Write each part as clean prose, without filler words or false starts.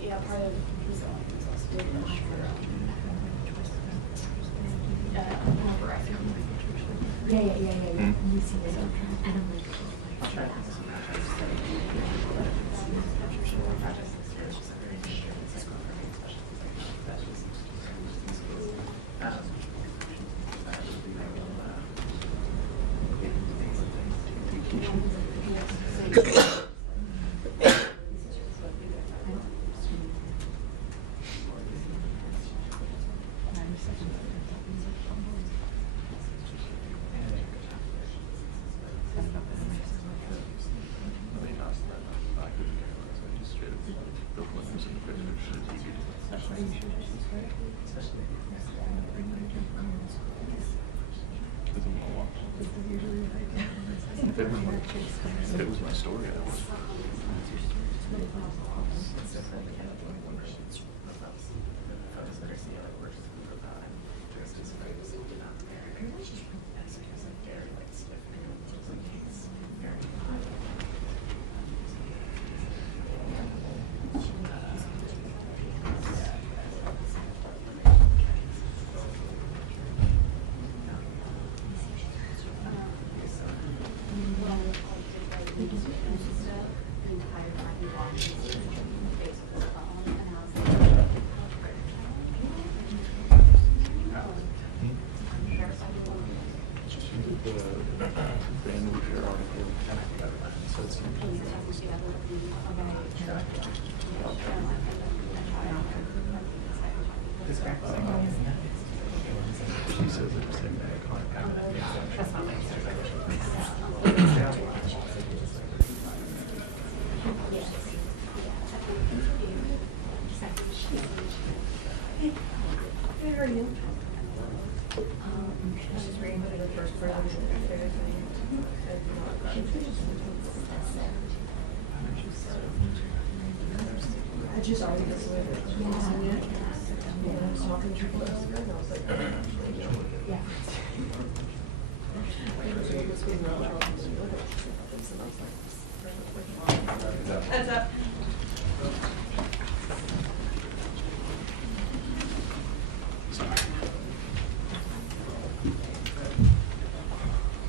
Yeah, part of his own was also doing it for Yeah. You see this? And I'm like, It was my story.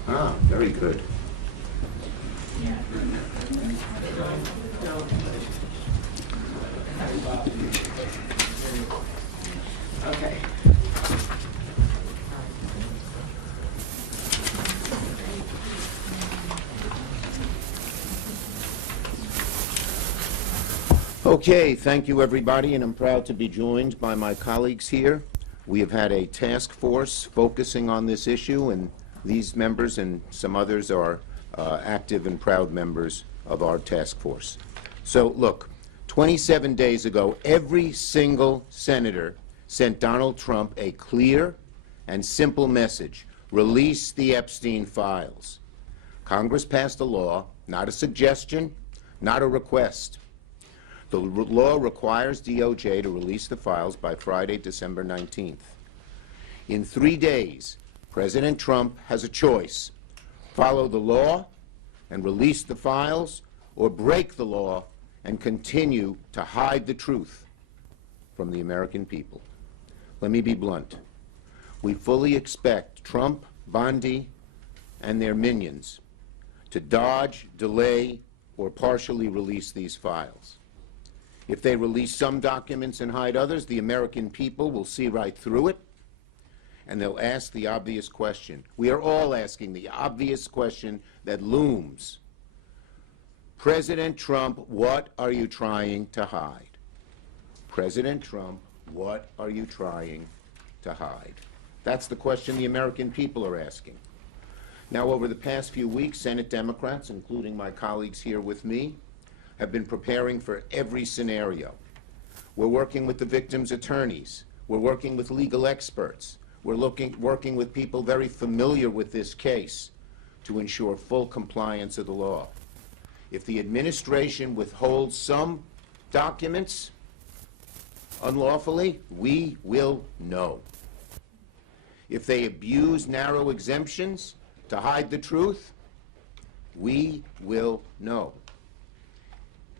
Ah, very good. Okay. Okay, thank you everybody, and I'm proud to be joined by my colleagues here. We have had a task force focusing on this issue, and these members and some others are active and proud members of our task force. So look, 27 days ago, every single senator sent Donald Trump a clear and simple message: release the Epstein Files. Congress passed a law, not a suggestion, not a request. The law requires DOJ to release the files by Friday, December 19th. In 3 days, President Trump has a choice: follow the law and release the files, or break the law and continue to hide the truth from the American people. Let me be blunt. We fully expect Trump, Bondi, and their minions to dodge, delay, or partially release these files. If they release some documents and hide others, the American people will see right through it, and they'll ask the obvious question. We are all asking the obvious question that looms. President Trump, what are you trying to hide? President Trump, what are you trying to hide? That's the question the American people are asking. Now, over the past few weeks, Senate Democrats, including my colleagues here with me, have been preparing for every scenario. We're working with the victims' attorneys. We're working with legal experts. We're working with people very familiar with this case to ensure full compliance of the law. If the administration withholds some documents unlawfully, we will know. If they abuse narrow exemptions to hide the truth, we will know.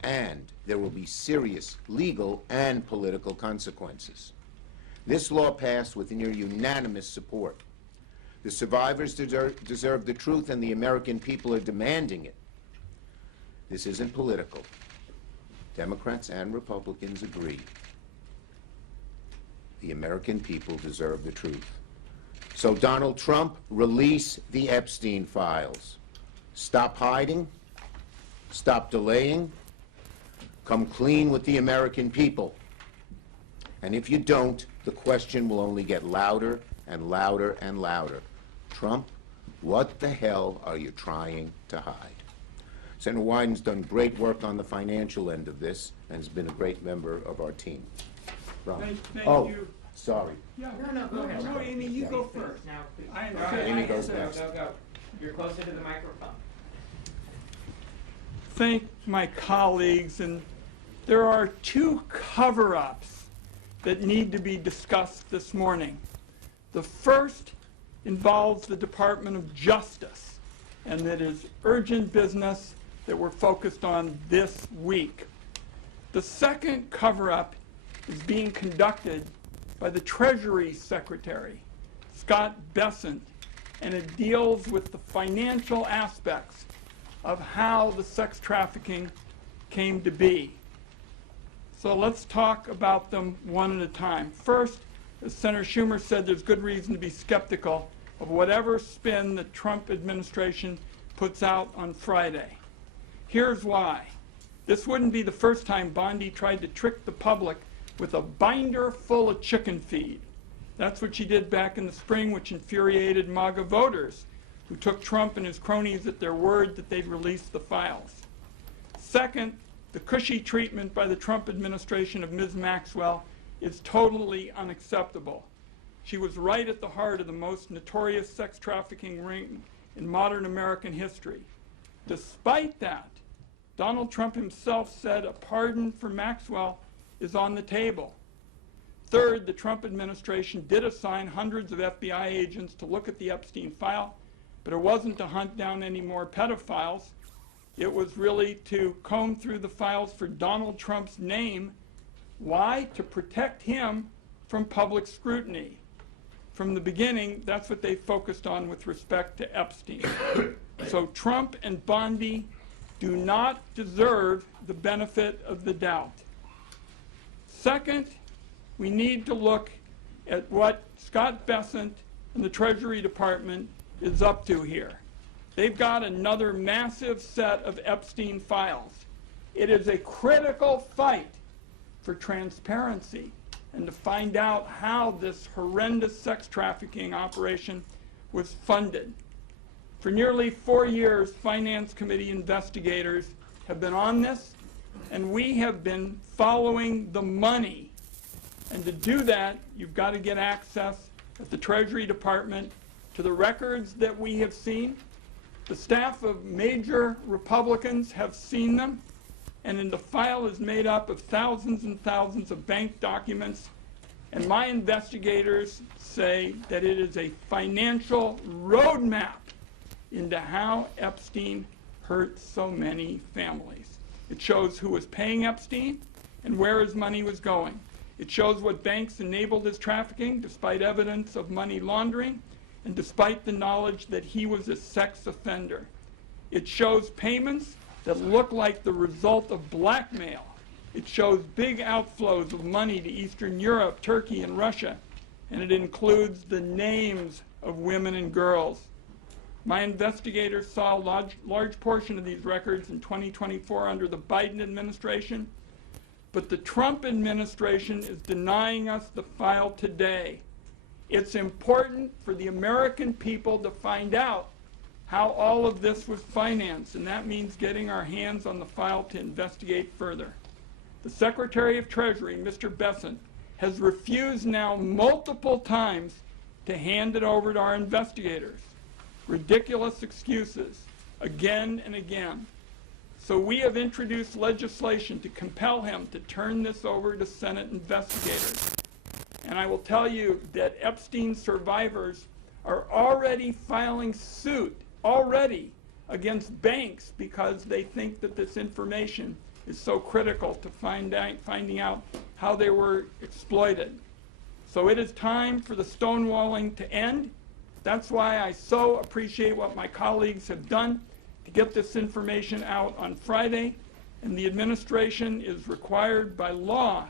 and there will be serious legal and political consequences. This law passed with near unanimous support. The survivors deserve the truth, and the American people are demanding it. This isn't political. Democrats and Republicans agree. The American people deserve the truth. So, Donald Trump, release the Epstein Files. Stop hiding. Stop delaying. Come clean with the American people. And if you don't, the question will only get louder and louder and louder. Trump, what the hell are you trying to hide? Senator Wyden's done great work on the financial end of this and has been a great member of our team. Ron. Thank oh, you. Sorry. Yeah. No, go ahead. No, Amy, you go first. Now, please. I Go understand. ahead. Amy goes next. Go. You're closer to the microphone. Thank my colleagues, and there are two cover-ups that need to be discussed this morning. The first involves the Department of Justice, and it is urgent business that we're focused on this week. The second cover-up is being conducted by the Treasury Secretary, Scott Bessent, and it deals with the financial aspects of how the sex trafficking came to be. So let's talk about them one at a time. First, as Senator Schumer said, there's good reason to be skeptical of whatever spin the Trump administration puts out on Friday. Here's why. This wouldn't be the first time Bondi tried to trick the public with a binder full of chicken feed. That's what she did back in the spring, which infuriated MAGA voters, who took Trump and his cronies at their word that they'd release the files. Second, the cushy treatment by the Trump administration of Ms. Maxwell is totally unacceptable. She was right at the heart of the most notorious sex trafficking ring in modern American history. Despite that, Donald Trump himself said a pardon for Maxwell is on the table. Third, the Trump administration did assign hundreds of FBI agents to look at the Epstein file, but it wasn't to hunt down any more pedophiles. It was really to comb through the files for Donald Trump's name. Why? To protect him from public scrutiny. From the beginning, that's what they focused on with respect to Epstein. So Trump and Bondi do not deserve the benefit of the doubt. Second, we need to look at what Scott Bessent and the Treasury Department is up to here. They've got another massive set of Epstein files. It is a critical fight for transparency and to find out how this horrendous sex trafficking operation was funded. For nearly 4 years, Finance Committee investigators have been on this, and we have been following the money. And to do that, you've got to get access at the Treasury Department to the records that we have seen. The staff of major Republicans have seen them, and the file is made up of thousands and thousands of bank documents. And my investigators say that it is a financial roadmap into how Epstein hurt so many families. It shows who was paying Epstein and where his money was going. It shows what banks enabled his trafficking despite evidence of money laundering and despite the knowledge that he was a sex offender. It shows payments that look like the result of blackmail. It shows big outflows of money to Eastern Europe, Turkey, and Russia, and it includes the names of women and girls. My investigators saw a large portion of these records in 2024 under the Biden administration, but the Trump administration is denying us the file today. It's important for the American people to find out how all of this was financed, and that means getting our hands on the file to investigate further. The Secretary of Treasury, Mr. Bessent, has refused now multiple times to hand it over to our investigators. Ridiculous excuses, again and again. So we have introduced legislation to compel him to turn this over to Senate investigators. And I will tell you that Epstein survivors are already filing suit, against banks because they think that this information is so critical to finding out how they were exploited. So it is time for the stonewalling to end. That's why I so appreciate what my colleagues have done to get this information out on Friday. And the administration is required by law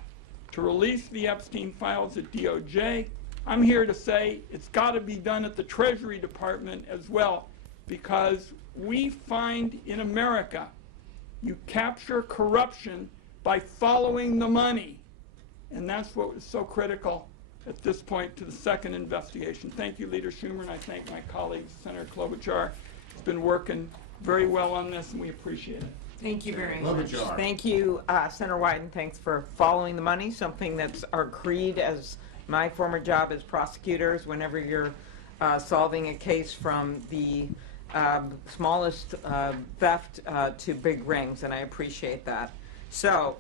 to release the Epstein files at DOJ. I'm here to say it's got to be done at the Treasury Department as well, because we find in America you capture corruption by following the money. And that's what was so critical at this point to the second investigation. Thank you, Leader Schumer, and I thank my colleague, Senator Klobuchar. He's been working very well on this, and we appreciate it. Thank you very much. Klobuchar. Thank you, Senator Wyden. Thanks for following the money, something that's our creed as my former job as prosecutors. Whenever you're solving a case from the smallest theft to big rings, and I appreciate that. So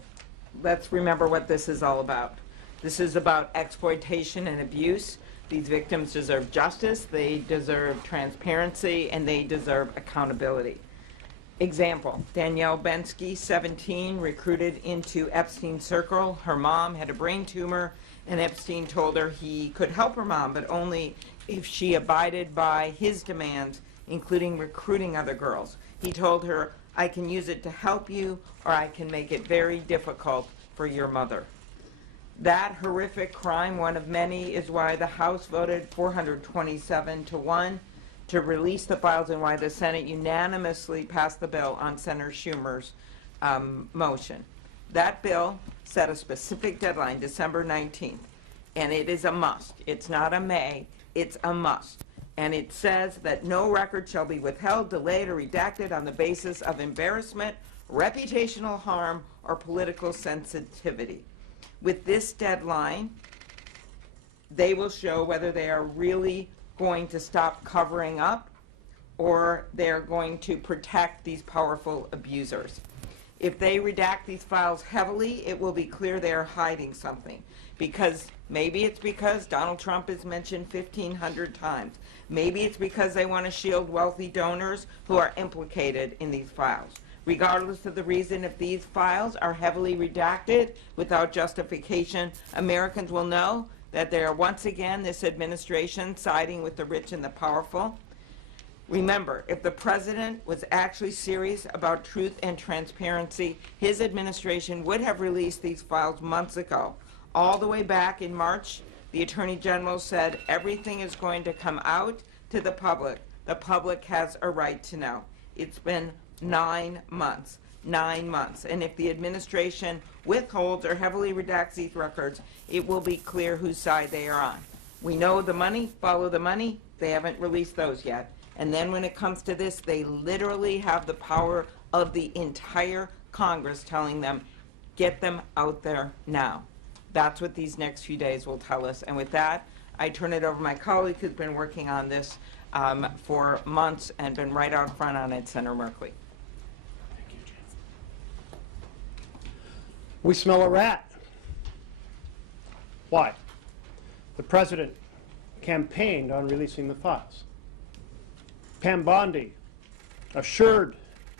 let's remember what this is all about. This is about exploitation and abuse. These victims deserve justice, they deserve transparency, and they deserve accountability. Example, Danielle Bensky, 17, recruited into Epstein's circle. Her mom had a brain tumor, and Epstein told her he could help her mom, but only if she abided by his demands, including recruiting other girls. He told her, I can use it to help you, or I can make it very difficult for your mother. That horrific crime, one of many, is why the House voted 427-1 to release the files, and why the Senate unanimously passed the bill on Senator Schumer's motion. That bill set a specific deadline, December 19th, and it is a must. It's not a may, it's a must. And it says that no record shall be withheld, delayed, or redacted on the basis of embarrassment, reputational harm, or political sensitivity. With this deadline, they will show whether they are really going to stop covering up or they're going to protect these powerful abusers. If they redact these files heavily, it will be clear they are hiding something. Because maybe it's because Donald Trump is mentioned 1,500 times. Maybe it's because they want to shield wealthy donors who are implicated in these files. Regardless of the reason, if these files are heavily redacted without justification, Americans will know that they are once again, this administration, siding with the rich and the powerful. Remember, if the president was actually serious about truth and transparency, his administration would have released these files months ago. All the way back in March, the Attorney General said everything is going to come out to the public. The public has a right to know. It's been 9 months. 9 months. And if the administration withholds or heavily redacts these records, it will be clear whose side they are on. We know the money, follow the money. They haven't released those yet. And then when it comes to this, they literally have the power of the entire Congress telling them, get them out there now. That's what these next few days will tell us. And with that, I turn it over to my colleague who's been working on this for months and been right out front on it, Senator Merkley. We smell a rat. Why? The president campaigned on releasing the files. Pam Bondi assured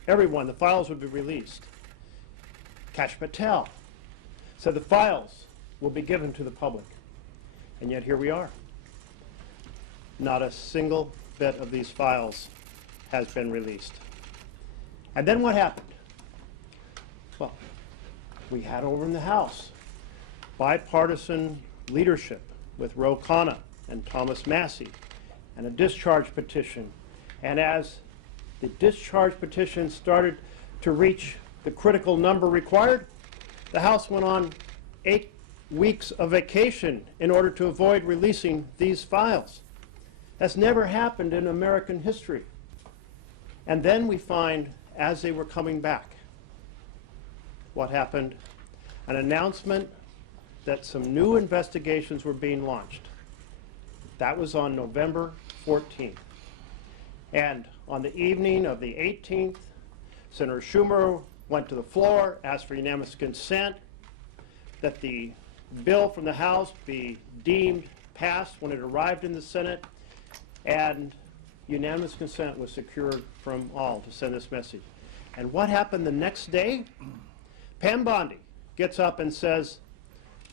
everyone the files would be released. Kash Patel said the files will be given to the public. And yet here we are. Not a single bit of these files has been released. And then what happened? Well, we had over in the House bipartisan leadership with Ro Khanna and Thomas Massie and a discharge petition. And as the discharge petition started to reach the critical number required, the House went on 8 weeks of vacation in order to avoid releasing these files. That's never happened in American history. And then we find, as they were coming back, what happened? An announcement that some new investigations were being launched. That was on November 14th. And on the evening of the 18th, Senator Schumer went to the floor, asked for unanimous consent that the bill from the House be deemed passed when it arrived in the Senate, and unanimous consent was secured from all to send this message. And what happened the next day? Pam Bondi gets up and says,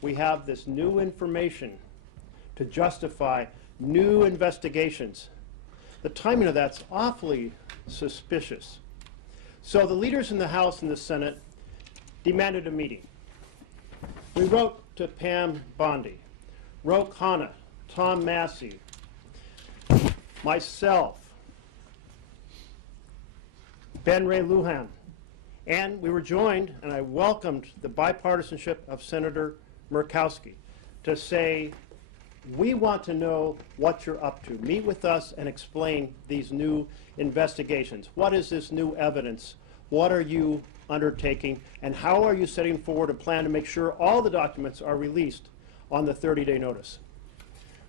we have this new information to justify new investigations. The timing of that's awfully suspicious. So the leaders in the House and the Senate demanded a meeting. We wrote to Pam Bondi, Ro Khanna, Tom Massey, myself, Ben Ray Lujan, and we were joined, and I welcomed the bipartisanship of Senator Murkowski to say, we want to know what you're up to. Meet with us and explain these new investigations. What is this new evidence? What are you undertaking? And how are you setting forward a plan to make sure all the documents are released on the 30-day notice?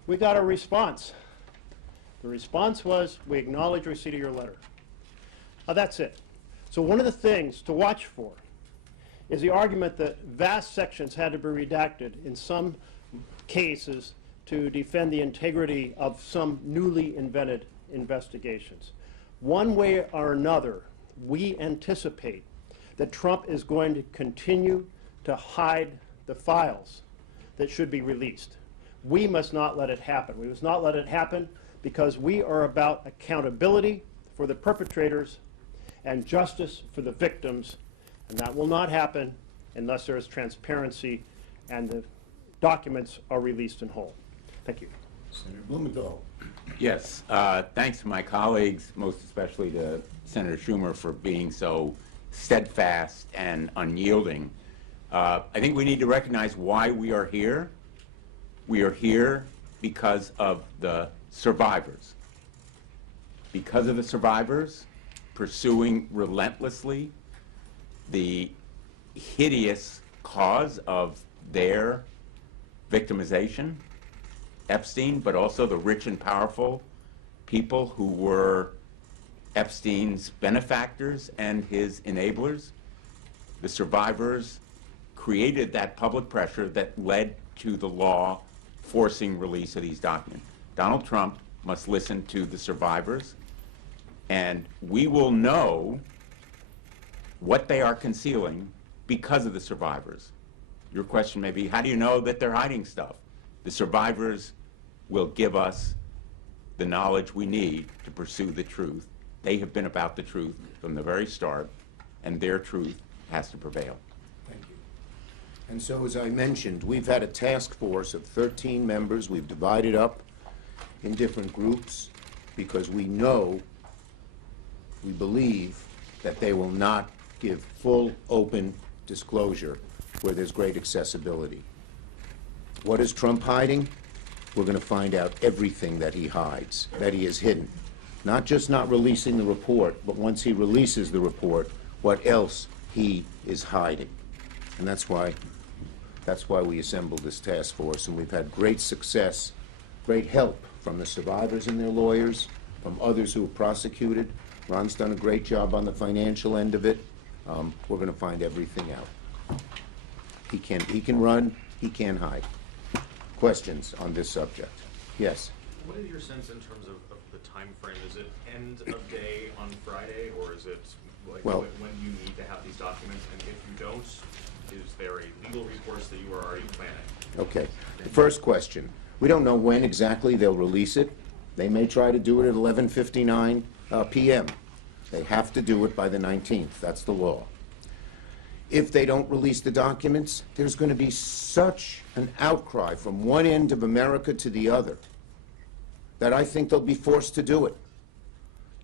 We got a response. The response was, we acknowledge receipt of your letter. That's it. So one of the things to watch for is the argument that vast sections had to be redacted in some cases to defend the integrity of some newly invented investigations. One way or another, we anticipate that Trump is going to continue to hide the files that should be released. We must not let it happen. We must not let it happen because we are about accountability for the perpetrators and justice for the victims, and that will not happen unless there is transparency and the documents are released in whole. Thank you. Senator Blumenthal. Yes, thanks to my colleagues, most especially to Senator Schumer for being so steadfast and unyielding. I think we need to recognize why we are here. We are here because of the survivors. Because of the survivors pursuing relentlessly the hideous cause of their victimization, Epstein, but also the rich and powerful people who were Epstein's benefactors and his enablers. The survivors created that public pressure that led to the law forcing release of these documents. Donald Trump must listen to the survivors, and we will know what they are concealing because of the survivors. Your question may be, how do you know that they're hiding stuff? The survivors will give us the knowledge we need to pursue the truth. They have been about the truth from the very start, and their truth has to prevail. Thank you. And so, as I mentioned, we've had a task force of 13 members. We've divided up in different groups because we know, we believe that they will not give full, open disclosure where there's great accessibility. What is Trump hiding? We're going to find out everything that he hides, that he has hidden. Not just not releasing the report, but once he releases the report, what else he is hiding. And that's why we assembled this task force, and we've had great success, great help from the survivors and their lawyers, from others who have prosecuted. Ron's done a great job on the financial end of it. We're going to find everything out. He can run, he can hide. Questions on this subject? Yes. What is your sense in terms of the time frame? Is it end of day on Friday, or is it like Well, when you need to have these documents? And if you don't, is there a legal recourse that you are already planning? Okay. The first question. We don't know when exactly they'll release it. They may try to do it at 11:59 p.m. They have to do it by the 19th. That's the law. If they don't release the documents, there's going to be such an outcry from one end of America to the other that I think they'll be forced to do it.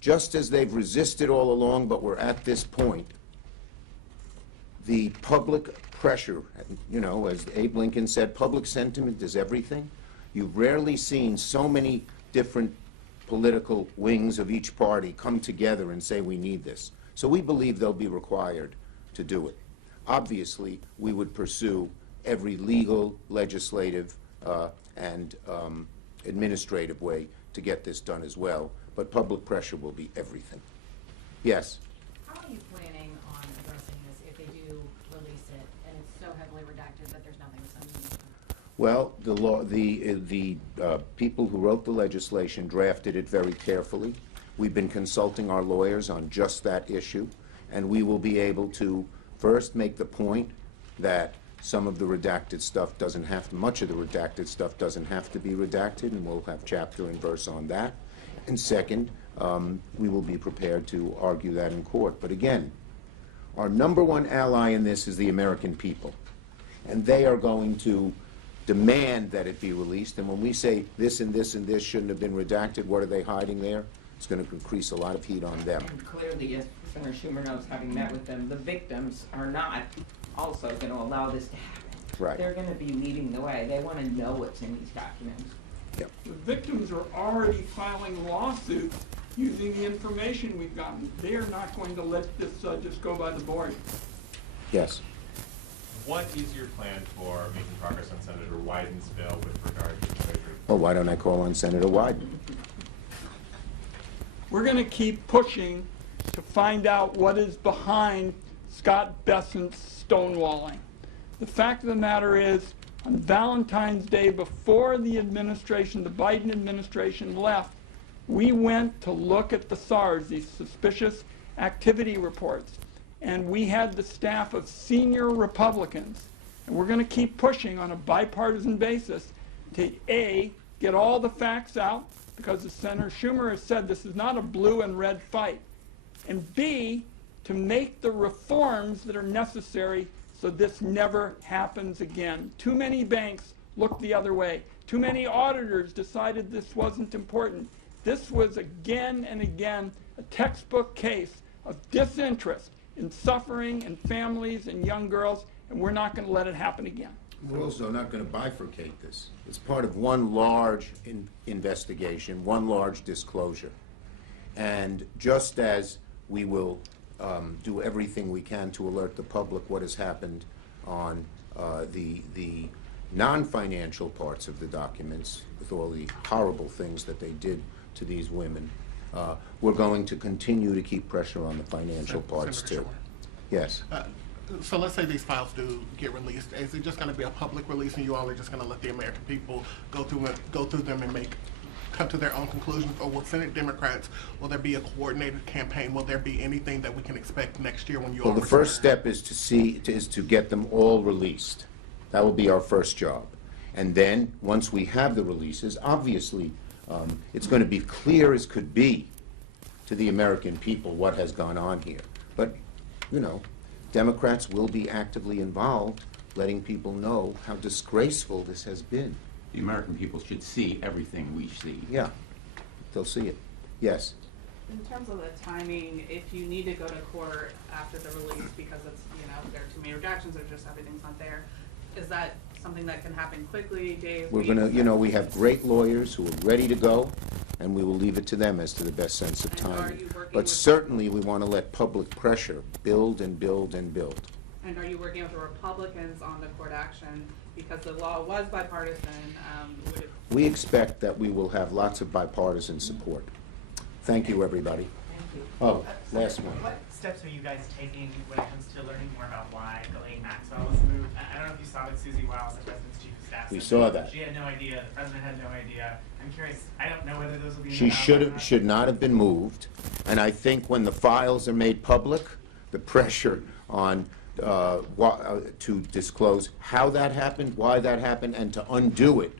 Just as they've resisted all along, but we're at this point. The public pressure, you know, as Abe Lincoln said, public sentiment is everything. You've rarely seen so many different political wings of each party come together and say, we need this. So we believe they'll be required to do it. Obviously, we would pursue every legal, legislative, and administrative way to get this done as well, but public pressure will be everything. Yes? How are you planning on addressing this if they do release it and it's so heavily redacted that there's nothing to send? Well, the people who wrote the legislation drafted it very carefully. We've been consulting our lawyers on just that issue, and we will be able to first make the point that some of the redacted stuff doesn't have, much of the redacted stuff doesn't have to be redacted, and we'll have chapter and verse on that. And second, we will be prepared to argue that in court. But again, our number one ally in this is the American people. And they are going to demand that it be released. And when we say this and this and this shouldn't have been redacted, what are they hiding there? It's going to increase a lot of heat on them. And clearly, as Senator Schumer knows, having met with them, the victims are not also going to allow this to happen. Right. They're going to be leading the way. They want to know what's in these documents. Yep. The victims are already filing lawsuits using the information we've gotten. They are not going to let this just go by the board. Yes. What is your plan for making progress on Senator Wyden's bill with regard to Treasury? Well, why don't I call on Senator Wyden? We're going to keep pushing to find out what is behind Scott Bessent's stonewalling. The fact of the matter is, on Valentine's Day, before the administration, the Biden administration left, we went to look at the SARS, these suspicious activity reports, and we had the staff of senior Republicans. And we're going to keep pushing on a bipartisan basis to A, get all the facts out, because as Senator Schumer has said, this is not a blue and red fight, and B, to make the reforms that are necessary so this never happens again. Too many banks looked the other way. Too many auditors decided this wasn't important. This was again and again a textbook case of disinterest in suffering and families and young girls, and we're not going to let it happen again. We're also not going to bifurcate this. It's part of one large investigation, one large disclosure. And just as we will do everything we can to alert the public what has happened on the non-financial parts of the documents, with all the horrible things that they did to these women, we're going to continue to keep pressure on the financial parts too. Senator Schumer. Yes. So let's say these files do get released. Is it just going to be a public release, and you all are just going to let the American people go through them and come to their own conclusions? Or will Senate Democrats, will there be a coordinated campaign? Will there be anything that we can expect next year when you all Well, the first step is to get them all released. That will be our first job. And then, once we have the releases, obviously, it's going to be clear as could be to the American people what has gone on here. But, you know, Democrats will be actively involved, letting people know how disgraceful this has been. The American people should see everything we see. Yeah, they'll see it. Yes. In terms of the timing, if you need to go to court after the release because it's, there are too many redactions or just everything's not there, is that something that can happen quickly, days, We're weeks? going to, we have great lawyers who are ready to go, and we will leave it to them as to the best sense of And are timing. you working But with- certainly, we want to let public pressure build and build and build. And are you working with the Republicans on the court action? Because the law was bipartisan, would it? We expect that we will have lots of bipartisan support. Thank you, everybody. Thank you. Oh, last one. What steps are you guys taking when it comes to learning more about why Ghislaine Maxwell was moved? I don't know if you saw what Susie Wiles, the president's chief of staff, We said. saw that. She had no idea. The president had no idea. I'm curious. I don't know whether those will be. in She the ballot or not. should not have been moved, and I think when the files are made public, the pressure on to disclose how that happened, why that happened, and to undo it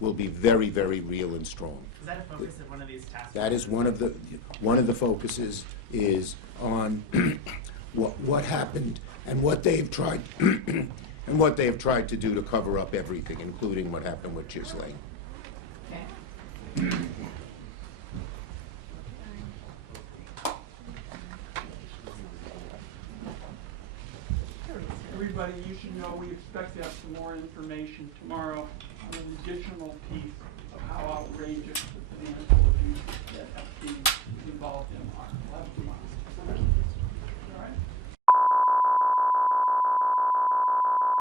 will be very, very real and strong. Is that a focus of one of these task That is one of the focuses is on what happened and what they've tried and what they have tried to do to cover up everything, including what happened with Ghislaine. Okay. Everybody, you should know we expect to have some more information tomorrow on an additional piece of how outrageous the financial abuse that